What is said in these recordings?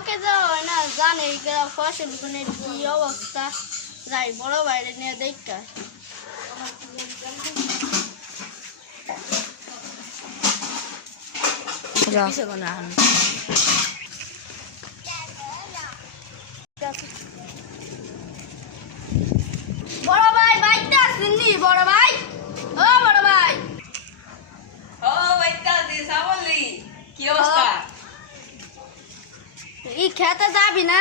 শখে যাওয়া হয় না, জানে ফসল গুনের কি অবস্থা, যাই বড় বাইরে নিয়ে দেখা। বড় ভাই বাইতে আসেননি? বড় ভাই, ও বড় ভাই। ও বাইতে আসি সাবলি, কি অবস্থা? এই খেতে যাবি না?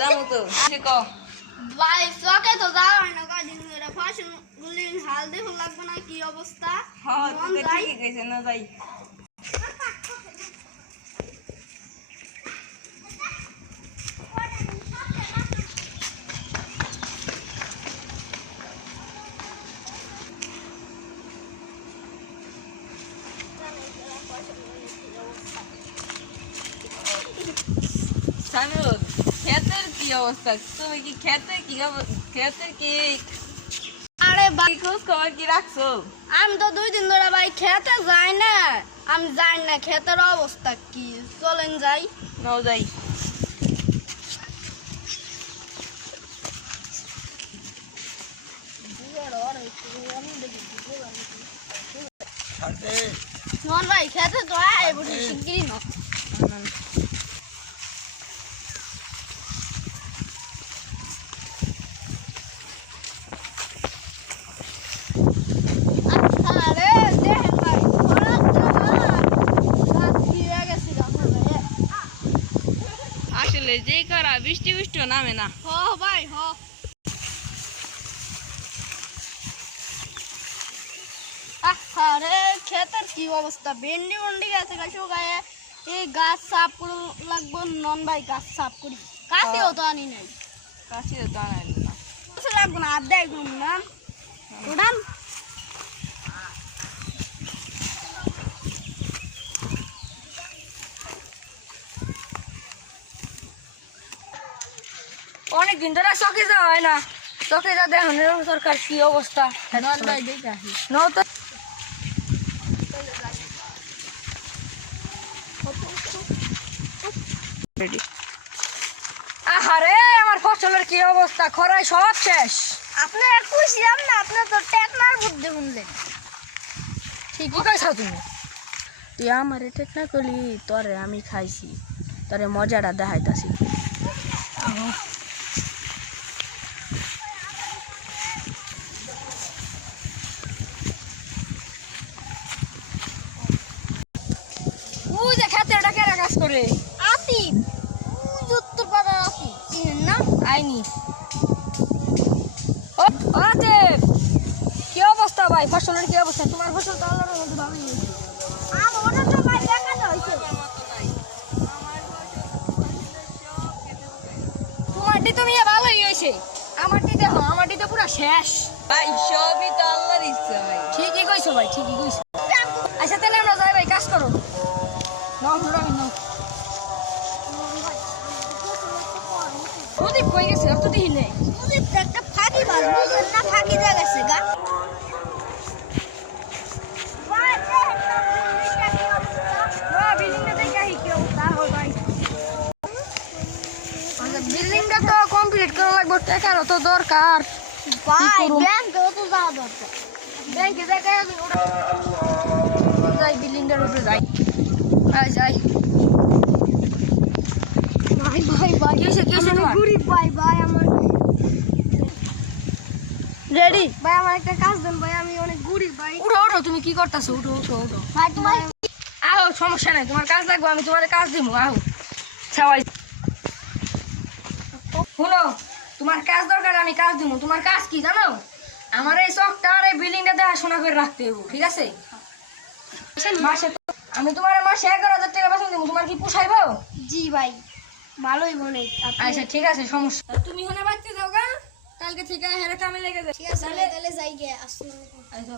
যাবো তো, ঠিক ভাই শখে তো যাওয়া হয় না, কদিন ধরে ফসল গুলি হাল দেখুন লাগবে না কি অবস্থা। হ্যাঁ মন তুই যাই। ঠিকই কইছিস না যাই। সামিউল, ক্ষেতের কি অবস্থা? তুমি কি ক্ষেতের কি আরে ভাই খোঁজ খবর কি রাখছো? আমি তো 2 দিন ধরে ভাই খেতে যাই না, আমি জানি না খেতের অবস্থা কি। চলেন যাই। নাও যাই। নন ভাই খেতে তো আয় বলি শিগগিরই ন। আরে দেখেন ভাই খরার রাত কি হয়ে গেছে ভাই। আসলে যেই করা বৃষ্টি নামে না। হ ভাই হ। আরে খেতের কি অবস্থা, ভেন্ডি মন্ডি গেছে গাছ গায়ে, এই গাছ সাফ করে লাগবো। নন ভাই গাছ সাফ করি, কাছেও তো আনি নাই। কাছে তো আনাইল না। কাছে লাগবো না, আড্ডায় ঘুম না উড়ান। অনেকদিন ধরে চকে যাওয়া হয় না, চকে যা দেখুন সরকার কি অবস্থা। নন ভাই দেখে আসি। নাও তো। আহারে আমার ফসলের কি অবস্থা, খরায় সব শেষ। আপনারা খুশিলাম না, আপনার তো টেকনার বুদ্ধি শুনলেন। ঠিকই কইছ তুমি। তুই আমার টেকনা করলি, তোরে আমি খাইছি, তোরে মজাটা দেখাইতাছি। ও যে খেতেটা কেরা কাজ করে? আতিফ, উত্তর পাড়ার আতিফ চিনেন না? আইনি। ও আতে কি অবস্থা ভাই, ফসলের কি অবস্থা? তোমার ফসল তো আল্লাহর মধ্যে ভালোই হয়েছে। আমার তো ভাই দেখানো হয়েছে। তোমারটি তুমি ভালোই হয়েছে, আমারটি দেখো, আমারটি তো পুরো শেষ ভাই। সবই তো আল্লাহর ইচ্ছা ভাই। ঠিকই কইছো ভাই, ঠিকই কইছো। আচ্ছা তাহলে আমরা যাই ভাই, কাজ করো। নাও রবি নাও। প্রদীপ কই গেছে? আর তো দেখি নেই। প্রদীপ তো একটা ফাঁকি মার, বুঝলেন না? ফাঁকি দিয়ে গেছে গা। বিল্ডিংটা তো কমপ্লিট করা লাগবে, টাকারও তো দরকার। ভাই ব্যাংকেও তো যাওয়া দরকার। ব্যাংকে যাই, বিল্ডিংটার উপরে যাই। যাই ভাই ভাই ভাই কি হয়েছে তোমার? গরিব ভাই, ভাই আমার রেডি ভাই, আমার একটা কাজ দেন ভাই, আমি অনেক গরিব ভাই। উঠো উঠো, তুমি কি করতেছো? উঠো উঠো উঠো। ভাই তোমার আহো, সমস্যা নাই, তোমার কাজ লাগবে, আমি তোমার কাজ দিব। আহো সবাই শুনো, তোমার কাজ দরকার, আমি কাজ দিব। তোমার কাজ কি জানো? আমার এই চকটা আর এই বিল্ডিংটা দেখাশোনা করে রাখতে হবে, ঠিক আছে? মাসে আমি তোমার মাসে 11,000 টাকা বেতন দেবো, তোমার কি পোষাইবো? জি ভাই ভালোই বলে। আচ্ছা ঠিক আছে, সমস্যা। তুমি হলে বাচ্চা যাও গা, কালকে থেকে হেরে কামে লেগে যাও। ঠিক আছে তাহলে যাই গে। আসসালামু আলাইকুম। আচ্ছা।